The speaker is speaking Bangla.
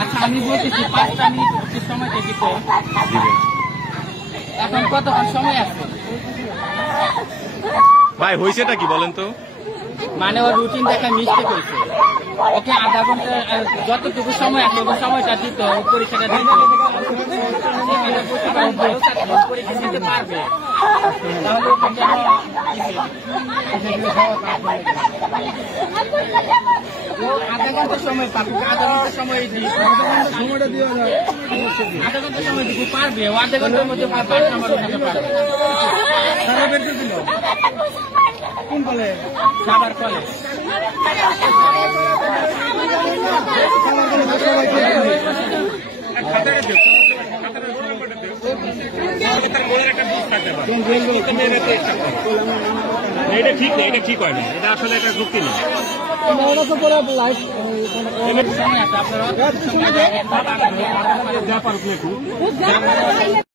আচ্ছা আমি বলতেছি 5টা মিনিট সময় থেকে তো এখন কতক্ষণ সময় আছে ভাই হয়েছেটা কি বলেন তো? মানে ওর রুটিন দেখা মিস্টেক হয়েছে, ওকে আধা ঘন্টা যতটুকু সময় আছে ওই সময়টা দিত পরীক্ষাটা দিত, পরীক্ষা দিতে পারবে তাহলে ওকে আধা ঘন্টা সময় পাবো, আধা ঘন্টা সময় সময়টা দিয়ে আধা ঘন্টা সময় দিব পারবে, ও আধা ঘন্টার মধ্যে 5 নাম্বার উঠাতে পারবে। কোন কলেজ? সাভার কলেজ। এটা ঠিক নেই, এটা ঠিক হয় না, এটা আসলে একটা যুক্তি না। সময় আছে আপনারা